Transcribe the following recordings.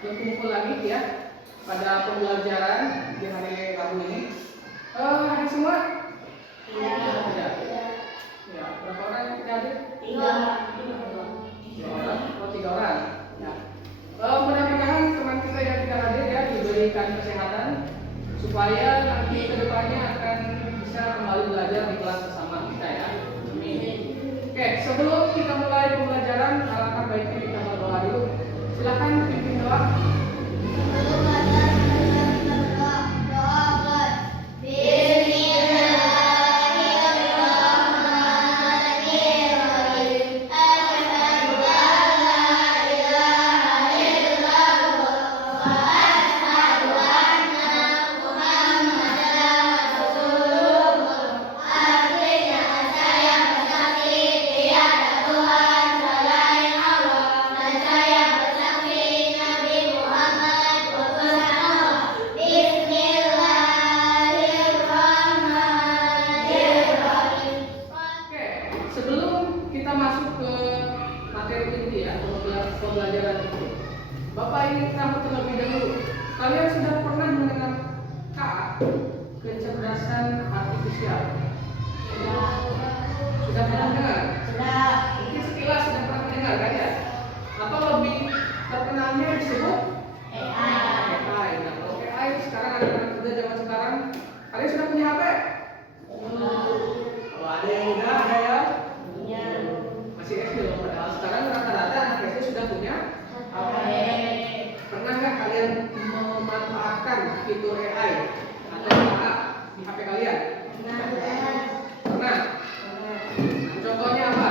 berkumpul lagi ya pada pembelajaran di hari Rabu ini. Ada semua? Tidak. Ya, berapa orang yang tidak hadir? 3 orang. Oh, 3 orang. Ya. Mudah-mudahan teman kita yang tidak hadir ya diberikan kesehatan supaya nanti kedepannya akan bisa kembali belajar di kelas bersama kita ya. Amin. Oke, sebelum kita mulai pembelajaran, alangkah baiknya kita berdoa dulu. Silakan pimpin doa. Pembelajaran itu, Bapak ingin tahu terlebih dahulu, kalian sudah pernah mendengar KA, kecerdasan artifisial? Sudah pernah dengar? Sudah. Mungkin sekilas sudah pernah mendengar kan ya? Atau lebih terkenalnya disebut AI. Nah, kalau AI sekarang anak-anak muda zaman sekarang, kalian sudah punya HP? Oh, ada yang muda, ada yang masih SD loh. Padahal sekarang rata-rata anak SD sudah punya HP. Pernah nggak kalian memanfaatkan fitur AI atau AA di HP kalian? Pernah. Contohnya apa?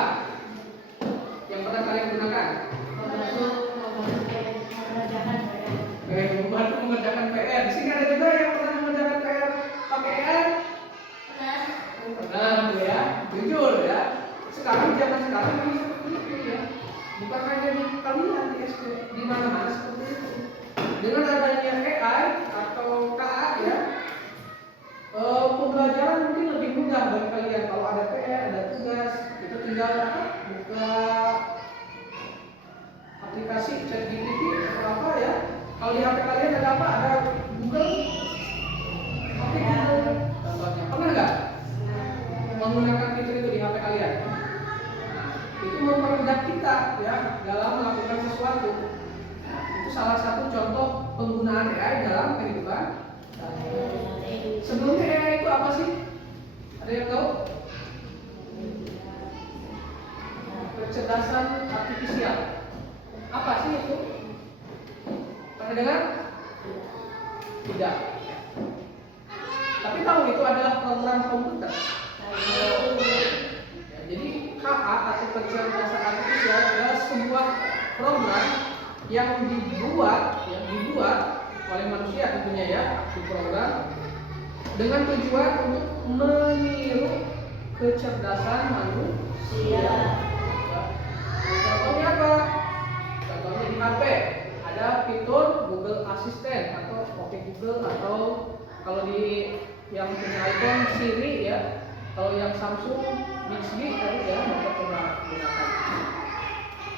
Yang pernah kalian gunakan? Membantu mengerjakan PR. Di sini ada juga yang pernah mengerjakan PR pakai AI? Pernah tuh ya, jujur ya. Sekarang zaman sekarang memang seperti itu ya. Bukan hanya di kalian di SD, di mana-mana seperti itu. Dengan adanya AI atau KA ya, pembelajaran mungkin lebih mudah bagi kalian. Kalau ada PR, ada tugas, itu tinggal buka aplikasi ChatGPT atau apa ya. Kalau di HP kalian ada apa? Ada Google. Oke, Google. Contohnya, pernah nggak menggunakan fitur itu di HP kalian? Itu mempermudah kita ya dalam melakukan sesuatu. Itu salah satu contoh penggunaan AI dalam kehidupan. Sebelumnya AI itu apa sih? Ada yang tahu? Kecerdasan artifisial. Apa sih itu? Pernah dengar? Tidak. Tapi tahu itu adalah program komputer. Jadi KA atau kecerdasan artifisial adalah sebuah program yang dibuat oleh manusia tentunya ya, di program dengan tujuan untuk meniru kecerdasan manusia. Contohnya apa? Contohnya di HP ada fitur Google Assistant atau OK Google, atau kalau di yang punya iPhone Siri ya. Kalau yang Samsung Bixby tadi ya, Bapak coba gunakan.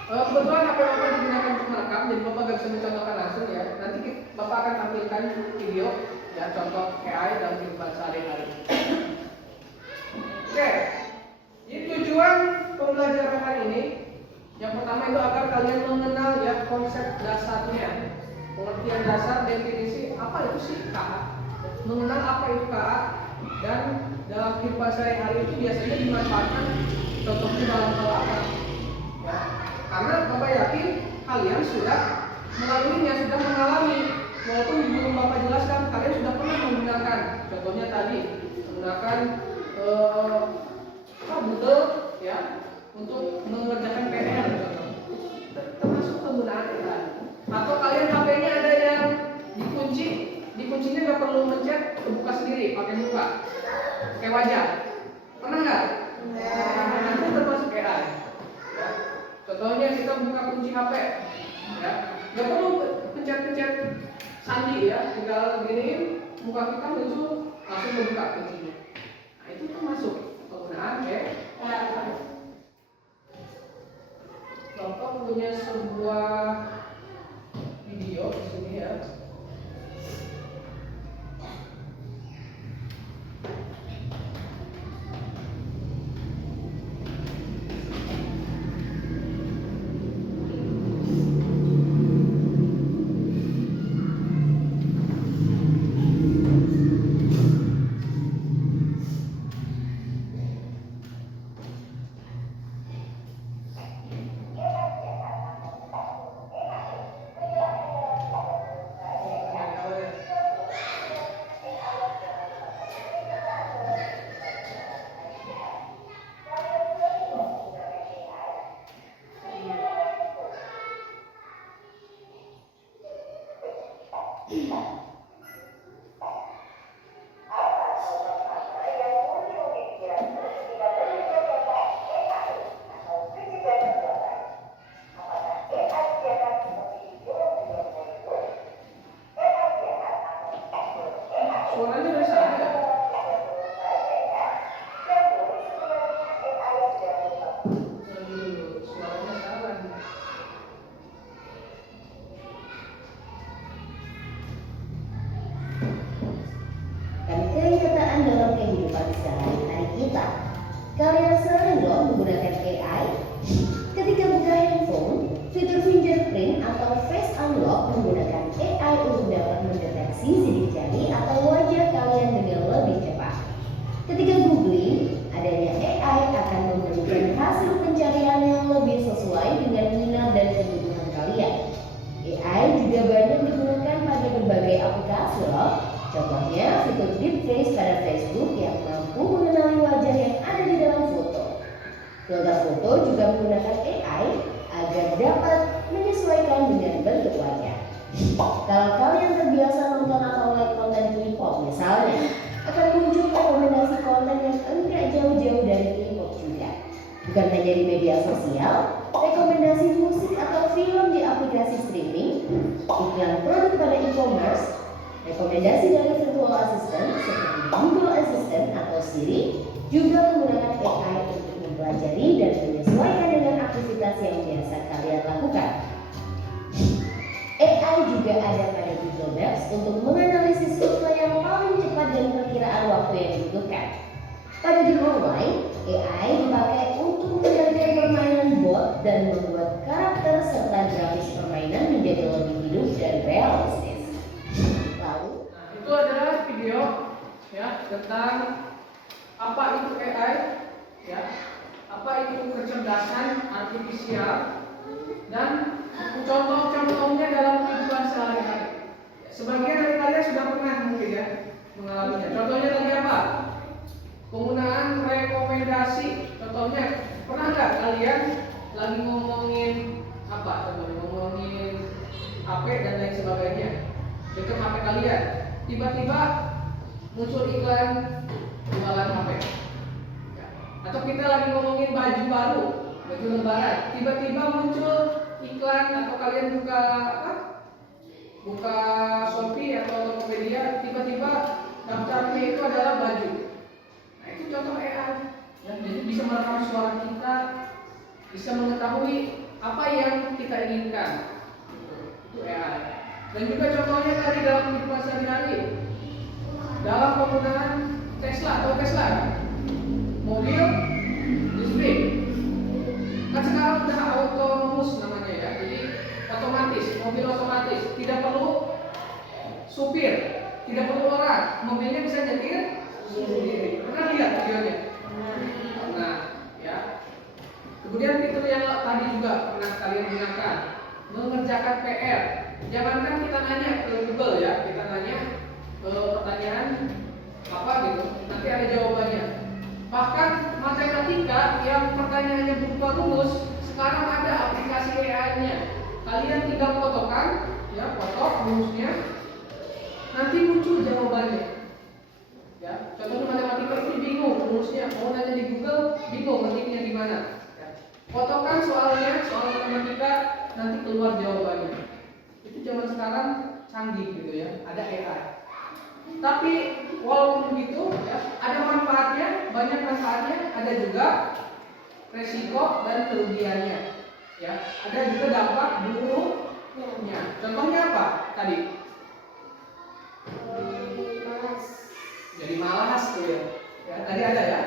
Kebetulan HP Bapak digunakan untuk merekam, jadi Bapak gak bisa mencontohkan langsung ya. Nanti Bapak akan tampilkan video ya, contoh AI dalam kehidupan sehari-hari. Oke, jadi tujuan pembelajaran hari ini, yang pertama itu agar kalian mengenal ya konsep dasarnya, pengertian dasar, definisi apa itu sih KA, mengenal apa itu KA, dan dalam kehidupan sehari-hari itu biasanya dimanfaatkan. Contohnya dalam hal apa? Ya, karena Bapak yakin kalian sudah melaluinya, sudah mengalami. Walaupun belum Bapak jelaskan, kalian sudah pernah menggunakan. Contohnya tadi menggunakan Google ya untuk mengerjakan PR, termasuk penggunaan AI. Atau kalian HP-nya ada yang dikuncinya nggak perlu mencet, kebuka sendiri pakai muka, pakai wajah. Pernah nggak? Nah, itu termasuk AI. Ya. Contohnya kita buka kunci HP, ya, nggak perlu pencet-pencet sandi ya, tinggal gini, muka kita muncul langsung membuka kuncinya. Nah, itu termasuk penggunaan AI. Contoh punya sebuah video. Suaranya dari sana ya? Suaranya salah nih. Dan kenyataan dalam kehidupan sehari-hari kita. Kalian sering loh menggunakan AI. Ketika buka handphone, fitur fingerprint atau face unlock menggunakan AI untuk dapat mendeteksi sidik jari atau wajah kalian dengan lebih cepat. Ketika googling, adanya AI akan memberikan hasil pencarian yang lebih sesuai dengan minat dan kebutuhan kalian. AI juga banyak digunakan pada berbagai aplikasi loh. Contohnya fitur deep face pada Facebook yang mampu mengenali wajah yang ada di dalam foto. Filter foto juga menggunakan AI agar dapat menyesuaikan dengan bentuk wajah. Kalau kalian terbiasa nonton atau like konten K-pop misalnya, akan muncul rekomendasi konten yang enggak jauh-jauh dari K-pop juga. Bukan hanya di media sosial, rekomendasi musik atau film di aplikasi streaming, iklan produk pada e-commerce, rekomendasi dari virtual assistant seperti Google Assistant atau Siri juga menggunakan AI untuk mempelajari dan menyesuaikan dengan aktivitas yang biasa kalian lakukan. AI juga ada pada Google Maps untuk menganalisis rute yang paling cepat dan perkiraan waktu yang dibutuhkan. Pada game online, AI dipakai untuk mengendalikan permainan bot dan membuat karakter serta grafis permainan menjadi lebih hidup dan realistis. Lalu, Itu adalah video ya tentang apa itu AI, ya, apa itu kecerdasan artifisial dan contoh-contohnya dalam kehidupan sehari-hari. Sebagian dari kalian sudah pernah mungkin ya mengalaminya. Contohnya tadi apa? Penggunaan rekomendasi. Contohnya, pernah nggak kalian lagi ngomongin apa? Contohnya ngomongin HP dan lain sebagainya dekat HP kalian, tiba-tiba muncul iklan jualan HP. Ya. Atau kita lagi ngomongin baju baru, baju lebaran, tiba-tiba muncul iklan atau kalian buka apa? Buka Shopee atau Tokopedia, tiba-tiba daftarnya itu adalah baju. Nah itu contoh AI. Ya, jadi bisa merekam suara kita, bisa mengetahui apa yang kita inginkan. Itu AI. Dan juga contohnya tadi dalam kehidupan sehari-hari, dalam penggunaan Tesla atau Tesla, mobil listrik. Kan sekarang udah autonomous namanya ya, jadi otomatis, mobil otomatis, tidak perlu supir, tidak perlu orang, mobilnya bisa nyetir sendiri. Pernah lihat videonya? Nah, ya. Kemudian fitur yang tadi juga pernah kalian gunakan, mengerjakan PR. Jangankan kita nanya ke Google ya, kita nanya pertanyaan apa gitu, nanti ada jawabannya. Bahkan matematika yang pertanyaannya berupa rumus, sekarang ada aplikasi AI-nya. Kalian tinggal fotokan, ya, foto rumusnya, nanti muncul jawabannya. Ya, contohnya matematika ini bingung rumusnya, mau nanya di Google, bingung ngetiknya di mana. Ya. Fotokan soalnya, soal matematika, nanti keluar jawabannya. Itu zaman sekarang canggih gitu ya, ada AI. Tapi walaupun begitu, ya, ada manfaatnya, banyak manfaatnya, ada juga resiko dan kerugiannya. Ya, ada juga dampak buruknya. Contohnya apa tadi? Jadi malas tuh ya. Ya, tadi ada ya.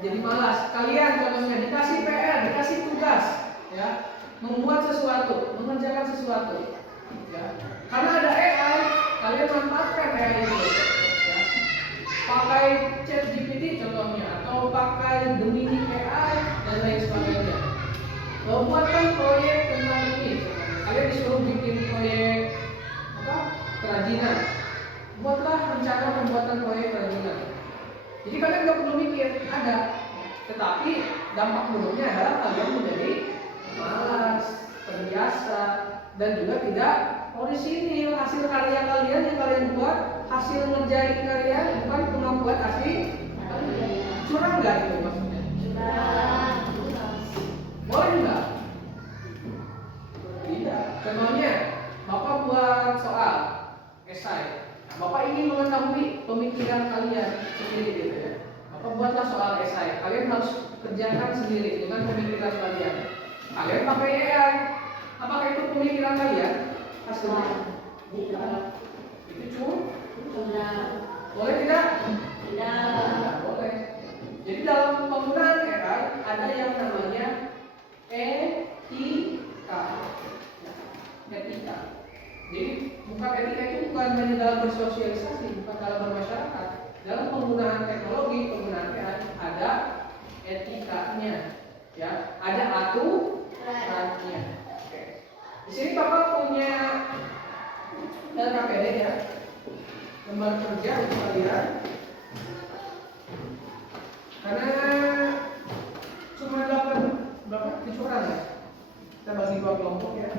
Jadi malas. Kalian contohnya dikasih PR, dikasih tugas, ya, membuat sesuatu, mengerjakan sesuatu. Ya. Karena ada AI, kalian manfaatkan AI itu. Ya. Pakai ChatGPT contohnya, atau pakai Gemini AI dan lain sebagainya. Buatkan proyek tentang ini. Kalian disuruh bikin proyek apa? Kerajinan. Buatlah rencana pembuatan proyek kerajinan. Jadi kalian nggak perlu mikir, ada. Tetapi dampak buruknya adalah kalian menjadi malas, terbiasa, dan juga tidak orisinil. Hasil karya kalian yang kalian buat, hasil ngerjain kalian, bukan kemampuan asli kalian. Curang nggak itu maksudnya? Boleh nggak? Tidak. Contohnya, Bapak buat soal esai. Bapak ingin mengetahui pemikiran kalian sendiri gitu ya. Bapak buatlah soal esai. Kalian harus kerjakan sendiri dengan pemikiran kalian. Kalian pakai AI. Apakah itu pemikiran kalian? Hasilnya? Itu cuma? Boleh tidak? Tidak boleh. Jadi dalam penggunaan AI ada yang namanya etika. Etika. Jadi bukan etika itu bukan hanya dalam bersosialisasi, bukan dalam bermasyarakat. Dalam penggunaan teknologi, penggunaan AI ada etikanya, ya, ada aturannya. Oke. Di sini Bapak punya LKPD ya, lembar kerja untuk kalian. Karena cuma 8 berapa kecurangan ya, kita bagi 2 kelompok ya.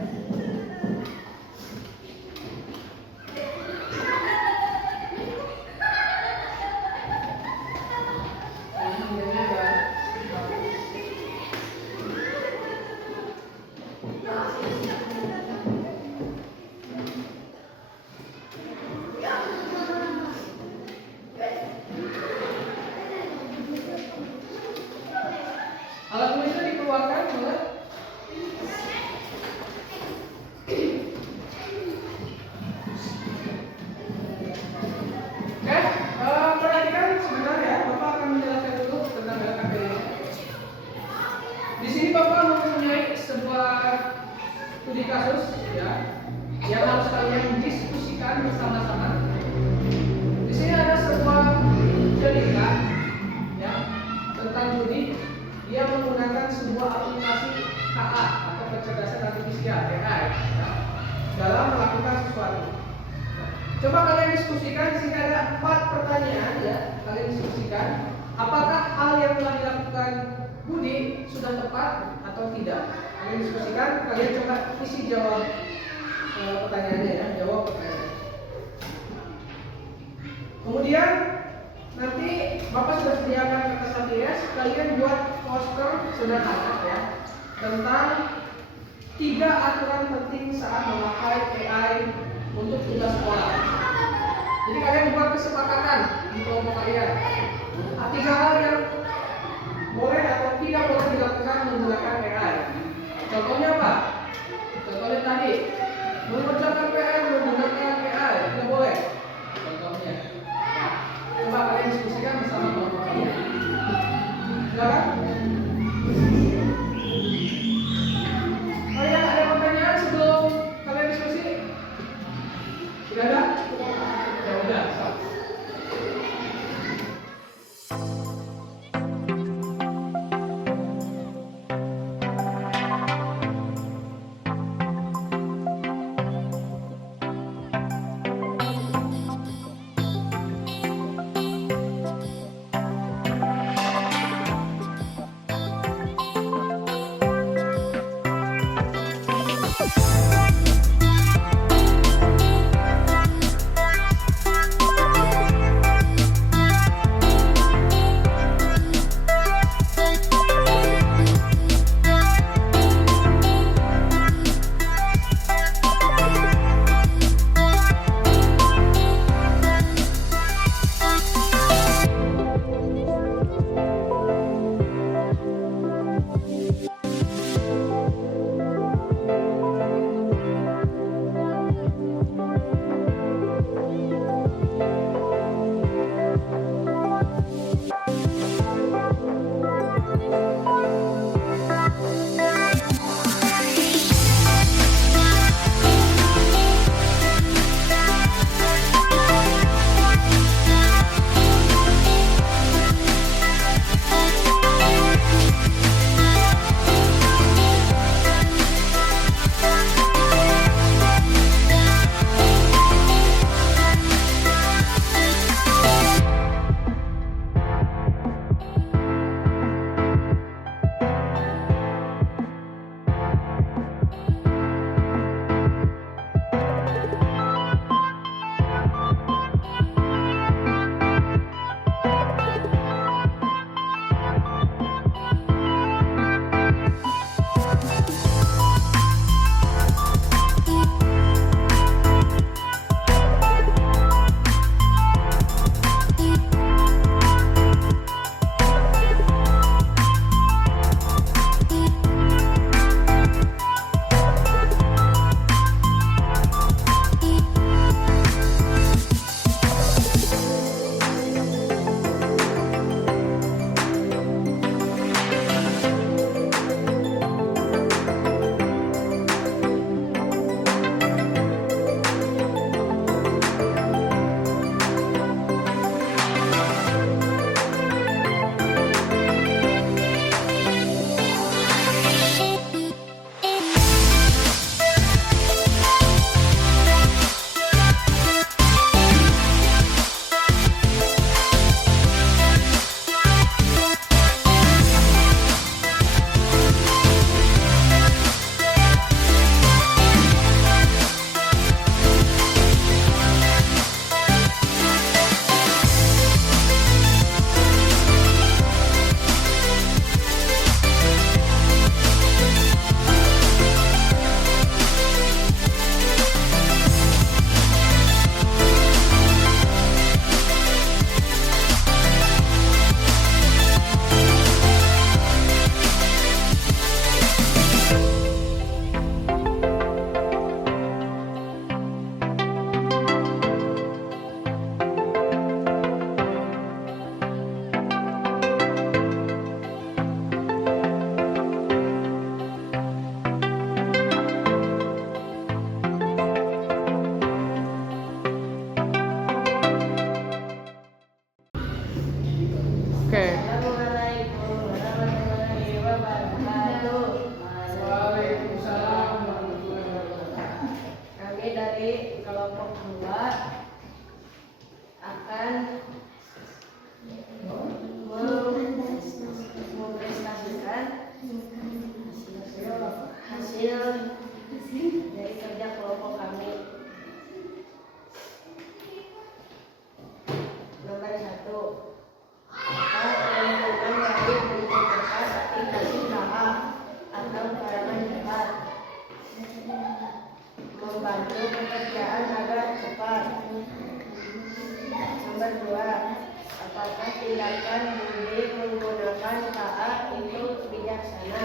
Alat tulisnya dikeluarkan oleh perhatikan sebentar ya, Bapak akan menjelaskan dulu tentang LKPD. Di sini Bapak mempunyai sebuah studi kasus ya, yang harus kalian diskusikan bersama-sama. Di sini ada sebuah cerita ya tentang judi. Dia menggunakan sebuah aplikasi KA atau kecerdasan artifisial AI ya, dalam melakukan sesuatu. Coba kalian diskusikan. Di sini ada 4 pertanyaan ya. Kalian diskusikan apakah hal yang telah dilakukan Budi sudah tepat atau tidak. Kalian diskusikan. Kalian coba isi jawab pertanyaannya ya. Jawab pertanyaan. Kemudian nanti Bapak sudah sediakan kertas HTS. Kalian buat poster sederhana ya tentang 3 aturan penting saat memakai AI untuk tugas sekolah. Jadi kalian buat kesepakatan di kelompok kalian 3 hal yang boleh atau tidak boleh dilakukan menggunakan AI. Contohnya apa? Contohnya tadi mengerjakan PR menggunakan AI tidak boleh. Contohnya. Coba kalian diskusikan bersama kelompok kalian. Silakan. Oh ya, ada pertanyaan sebelum kalian diskusi? Tidak ada? Ya udah. kami dari kelompok 2 akan mempresentasikan hasil dari kerja kelompok kami. Nomor 1, perlindungan dari menciptakan aplikasi tahap atau karangan cepat, membantu pekerjaan agar cepat. Nomor 2, apakah tindakan Budi menggunakan KA itu bijaksana?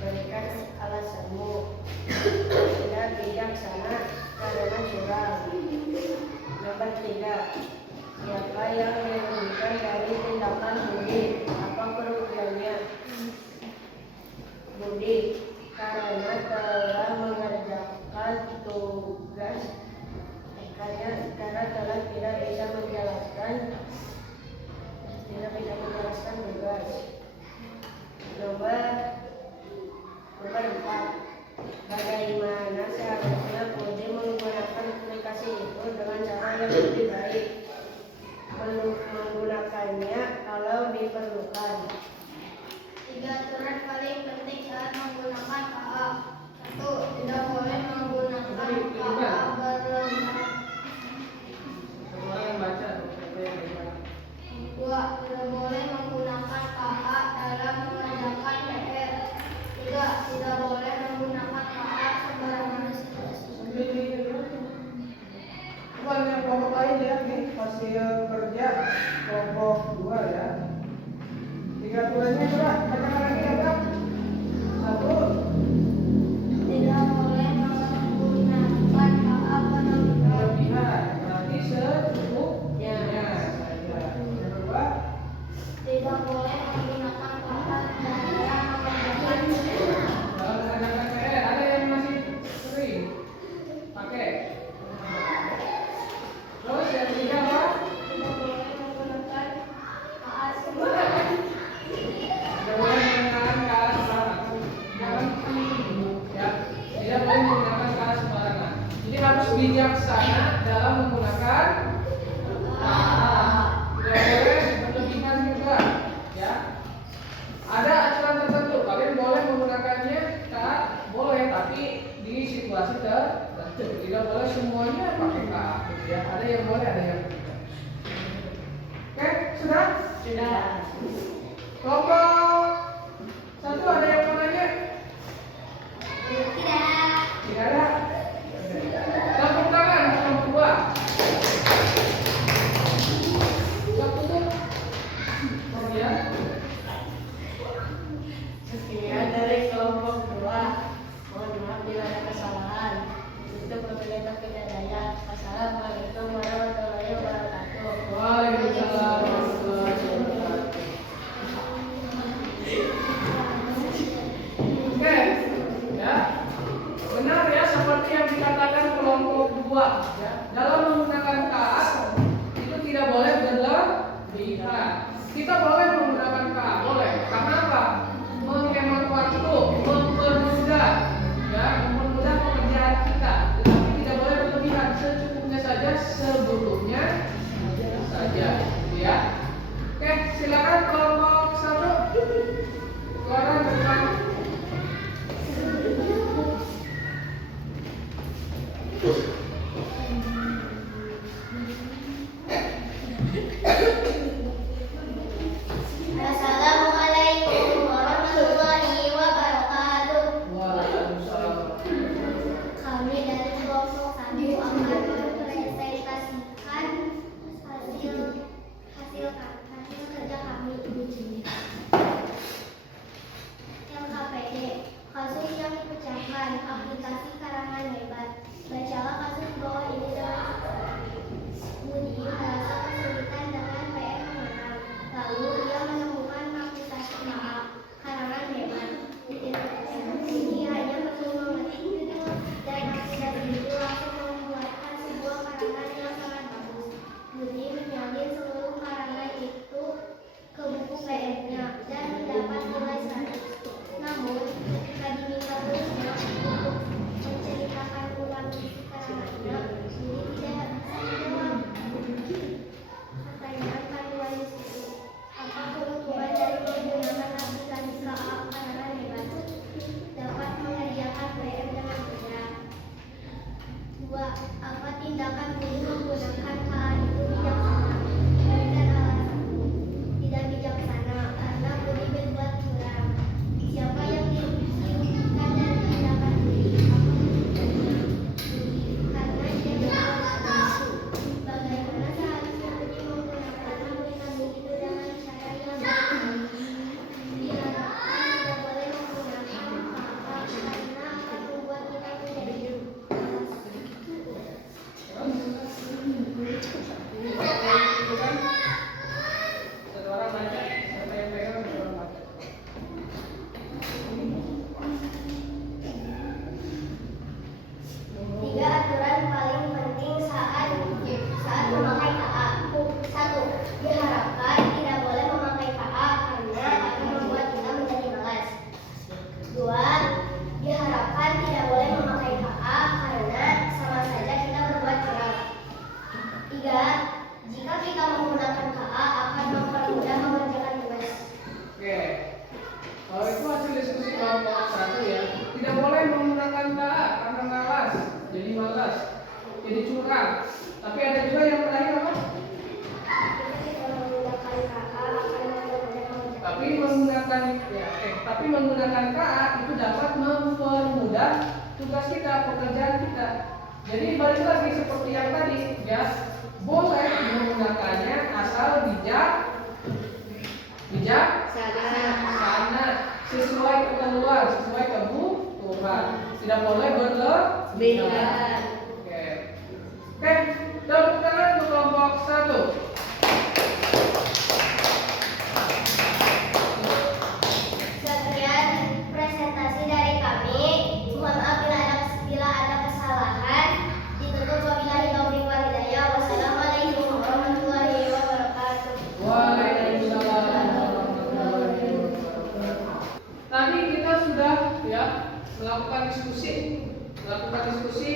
Berikan alasanmu. Tidak bijaksana karena curang. Nomor 3, siapa yang dirugikan dari tindakan Budi? Apa kerugiannya? Budi, karena telah mengerjakan tugas, karena telah tidak bisa menjelaskan tugas. Nomor 4, bagaimana seharusnya Budi menggunakan aplikasi itu dengan cara yang lebih baik? Menggunakannya kalau diperlukan. 3 aturan paling penting saat menggunakan KA. 1. Tidak boleh menggunakan KA berlebihan. Semua yang baca siapa yang baca. 2. Tidak boleh menggunakan KA dalam mengerjakan PR. 3. Tidak boleh menggunakan KA sembarangan. Banyak kelompok lain ya nih hasil kerja kelompok 2 ya. 3 aturannya coba bacakan lagi ya Kak. 1. Tidak boleh menggunakan KA berlebihan. Berlebihan, berarti secukupnya saja. Yang kedua, Tidak boleh menggunakan KA dalam mengerjakan PR. dalam mengadakan PR ada yang masih sering pakai. Terus yang ketiga apa? Tidak boleh menggunakan KA sembarangan. Tidak boleh menggunakan KA sembarangan. Ya, tidak boleh menggunakan KA sembarangan. Jadi harus bijaksana dalam menggunakan KA. Tidak boleh berlebihan juga. Ya, ada aturan tertentu. Kalian boleh menggunakannya KA, boleh, tapi di situasi tertentu. Tidak boleh semuanya pakai KA. Gitu ya. Ada yang boleh, ada yang tidak. Oke, sudah? Sudah. Kelompok 1 ada yang mau nanya? Tidak. Tidak ada? Tepuk tangan kelompok 2. Tepuk. Kemudian Sekian dari kelompok 2. Mohon maaf bila ada kesalahan. Itu berbeda tidak daya. Assalamualaikum warahmatullahi wabarakatuh. Waalaikumsalam warahmatullahi wabarakatuh. Oke, ya. Benar ya seperti yang dikatakan kelompok 2 ya. Dalam menggunakan KA itu tidak boleh berlebihan. Kita boleh menggunakan KA, boleh. Karena apa? Menghemat waktu, mempermudah ya, mempermudah pekerjaan kita. Tetapi tidak boleh berlebihan, secukupnya saja, sebelumnya saja, gitu ya. Oke, silakan kelompok 1. Keluaran depan. Assalamualaikum warahmatullahi wabarakatuh. Waalaikumsalam. Kami dari kelompok 1 akan mempresentasikan hasil Apa tindakan guru menggunakan KA itu bijaksana? Berikan alasan. Tidak bijaksana karena Budi berbuat curang. Siapa yang dirugikan dari tindakan Budi? Apa Budi? Karena dia berbuat palsu. Bagaimana seharusnya Budi menggunakan aplikasi itu dengan cara yang baik? Diharapkan tidak boleh menggunakan KA karena akan membuat kita menjadi malas. Itu kan satu orang baca, siapa yang pegang satu orang baca. Tiga aturan paling penting saat memakai KA. 1. Diharapkan tidak boleh memakai KA karena akan membuat kita menjadi malas. 2. Diharapkan tidak boleh memakai KA karena sama saja kita berbuat curang. 3. Jika kita menggunakan KA akan mempermudah mengerjakan tugas. Oke. Kalau itu hasil diskusi kelompok 1 ya. Tidak boleh menggunakan KA karena malas, jadi malas, jadi curang. Tapi ada juga yang terakhir apa? Jika kita menggunakan KA akan mempermudah mengerjakan Tapi menggunakan KA itu dapat mempermudah tugas kita, pekerjaan kita. Jadi balik lagi seperti yang tadi ya, boleh menggunakannya asal bijaksana, sesuai ketentuan, sesuai kebutuhan. Tidak boleh berlebihan. Oke, tepuk tangan untuk kelompok 1. Sekian presentasi dari kami. Mohon maaf bila ada kesalahan. Ditutup wabillahi taufiq wal hidayah. Wassalamualaikum warahmatullahi wabarakatuh. Waalaikumsalam warahmatullahi wabarakatuh. Tadi kita sudah ya melakukan diskusi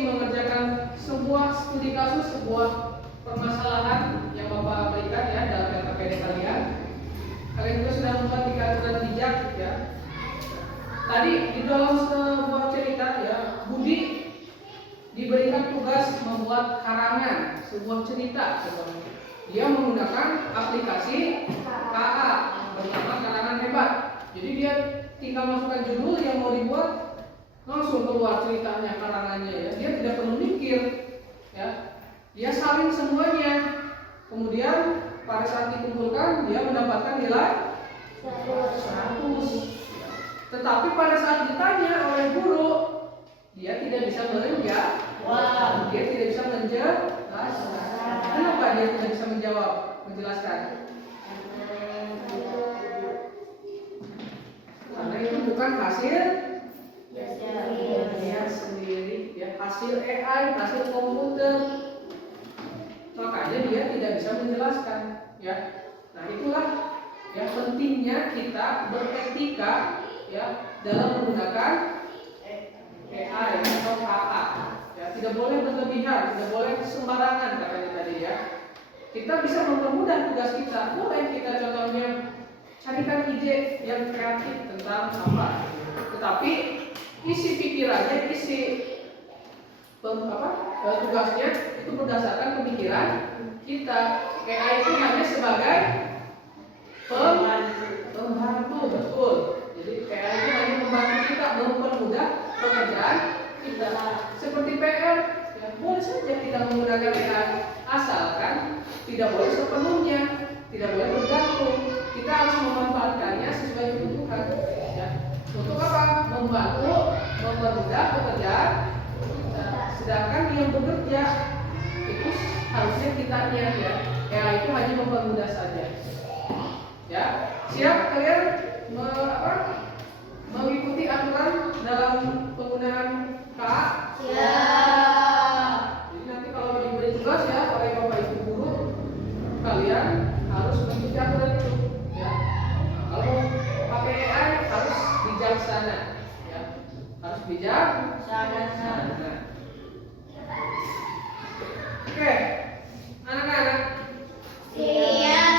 mengerjakan sebuah studi kasus, sebuah permasalahan yang Bapak berikan ya dalam LKPD kalian. Kalian juga sudah membuat 3 aturan bijak ya. Tadi di dalam sebuah cerita ya, Budi diberikan tugas membuat karangan sebuah cerita. Dia menggunakan aplikasi KA bernama Karangan Hebat. Jadi dia tinggal masukkan judul yang mau dibuat, langsung keluar ceritanya, karangannya ya. Dia tidak perlu mikir ya. Dia salin semuanya. Kemudian pada saat dikumpulkan dia mendapatkan nilai 100. Tetapi pada saat ditanya oleh guru, dia tidak bisa menjawab. Dia tidak bisa menjelaskan. Kenapa dia tidak bisa menjelaskan? Karena itu bukan hasil dia sendiri, ya hasil AI, hasil komputer. Makanya dia tidak bisa menjelaskan, ya. Nah itulah ya pentingnya kita beretika ya dalam menggunakan AI atau KA. Ya, tidak boleh berlebihan, tidak boleh sembarangan katanya tadi ya. Kita bisa mempermudah tugas kita. Boleh kita contohnya carikan ide yang kreatif tentang apa. Tetapi isi pikirannya, isi tugasnya itu berdasarkan pemikiran kita. AI itu hanya sebagai pembantu, betul. Jadi AI itu hanya membantu kita, mempermudah pekerjaan kita. Seperti PR, ya boleh saja kita menggunakan AI, asalkan tidak boleh sepenuhnya, tidak boleh bergantung. Kita harus memanfaatkannya sesuai kebutuhan. Ya. Untuk apa? Membantu, mempermudah pekerjaan kita. Sedangkan yang bekerja itu harusnya kitanya ya. AI itu hanya mempermudah saja. Ya, siap kalian mengikuti aturan dalam penggunaan KA? Siap. Jadi nanti kalau diberi tugas ya oleh Bapak Ibu guru, kalian harus mengikuti aturan itu. Ya. Kalau pakai AI harus bijaksana. Ya. Harus bijaksana. Oke, anak-anak. Siap.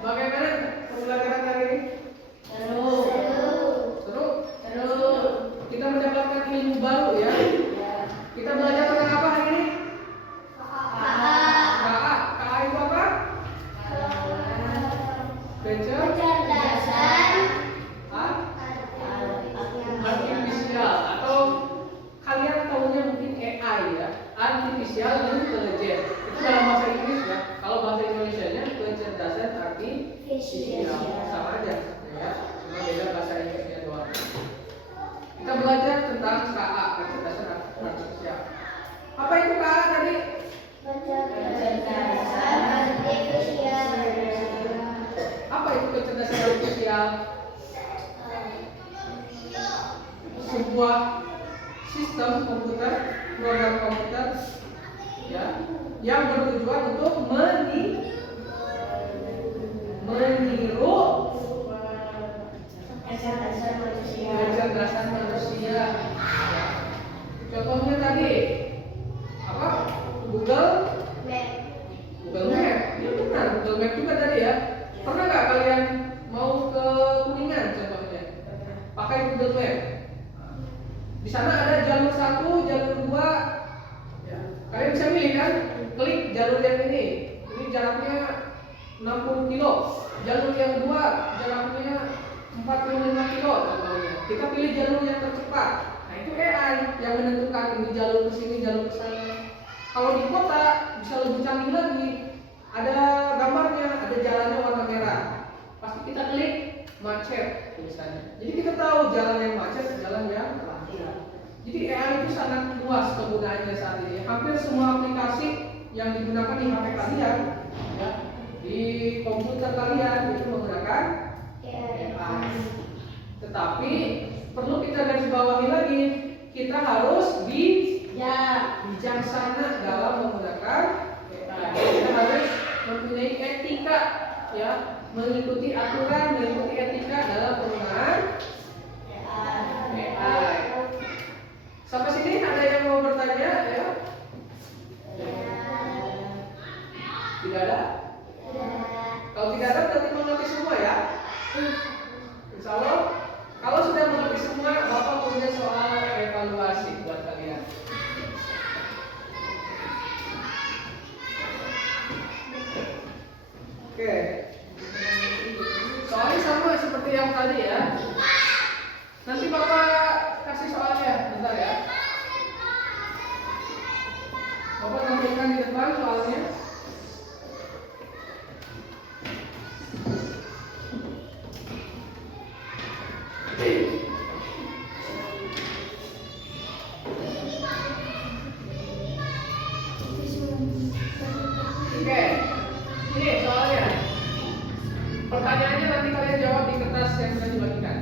Bagaimana pembelajaran hari ini? Seru. Seru? Kita mendapatkan ilmu baru ya. Kita belajar intelijen. Itu dalam bahasa Inggris ya. Kalau bahasa Indonesianya kecerdasan artifisial sama aja ya. Cuma beda bahasa Inggrisnya doang. Kita belajar tentang KA, kecerdasan artifisial. Apa itu KA tadi? Kecerdasan artifisial. Apa itu kecerdasan artifisial? Sebuah sistem komputer, program komputer ya, yang bertujuan untuk meniru kecerdasan manusia. Ya. Contohnya tadi apa? Google Map. Ya benar, Google Map juga tadi ya. Pernah nggak kalian mau ke Kuningan contohnya? Pakai Google Map. Di sana ada jalur 1, jalur 2. Ya. Kalian bisa pilih kan? Klik jalur yang ini. Ini jaraknya 60 kilo. Jalur yang 2 jaraknya 45 kilo contohnya. Kita pilih jalur yang tercepat. Nah, itu AI yang menentukan ini jalur ke sini, jalur ke sana. Kalau di kota bisa lebih canggih lagi. Ada gambarnya, ada jalannya warna merah. Pasti kita klik macet tulisannya. Jadi kita tahu jalan yang macet, jalan yang lancar. Jadi AI itu sangat luas kegunaannya saat ini. Hampir semua aplikasi yang digunakan di HP kalian, ya, di komputer kalian itu menggunakan AI. Tetapi perlu kita garis bawahi lagi, kita harus bijaksana dalam menggunakan AI. Kita harus mempunyai etika, ya, mengikuti aturan, mengikuti etika dalam penggunaan AI. Sampai sini ada yang mau bertanya ya? Tidak ada? Kalau tidak ada berarti mengerti semua ya? Insya Allah. Kalau sudah mengerti semua, Bapak punya soal evaluasi buat kalian. Oke. Soalnya sama seperti yang tadi ya. Nanti Bapak kasih soalnya, bentar ya. Bapak tampilkan di depan soalnya. Oke, ini soalnya. Pertanyaannya nanti kalian jawab di kertas yang sudah dibagikan.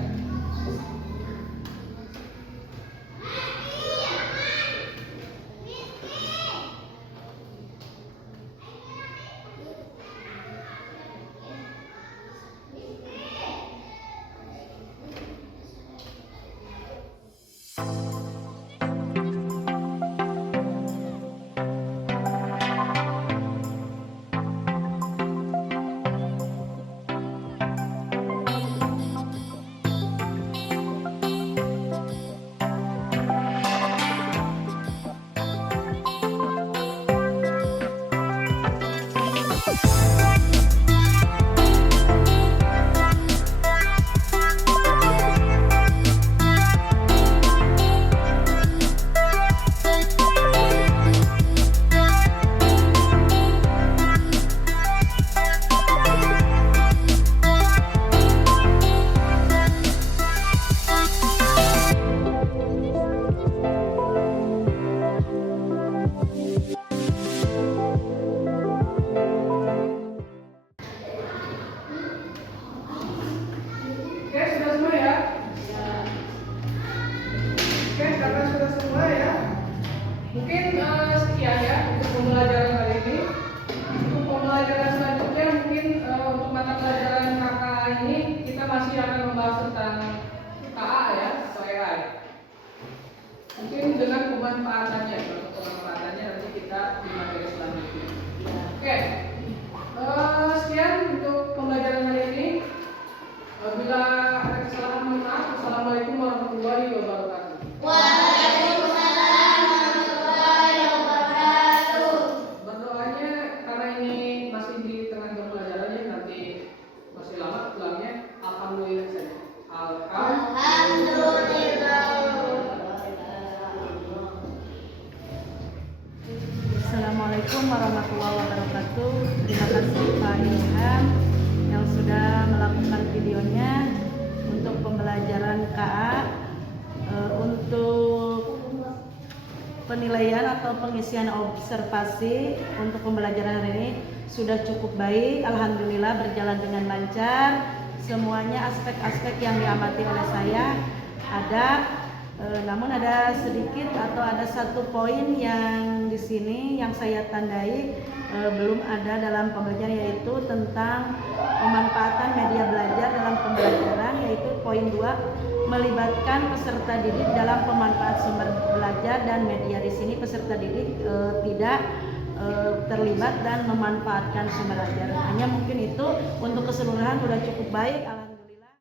Assalamualaikum warahmatullahi wabarakatuh. Terima kasih Pak Ilham yang sudah melakukan videonya untuk pembelajaran KA. Untuk penilaian atau pengisian observasi untuk pembelajaran hari ini sudah cukup baik, alhamdulillah berjalan dengan lancar. Semuanya aspek-aspek yang diamati oleh saya ada, namun ada sedikit atau ada satu poin yang di sini yang saya tandai belum ada dalam pembelajaran, yaitu tentang pemanfaatan media belajar dalam pembelajaran, yaitu poin 2, melibatkan peserta didik dalam pemanfaat sumber belajar dan media. Di sini peserta didik tidak terlibat dan memanfaatkan sumber belajar. Hanya mungkin itu untuk keseluruhan sudah cukup baik.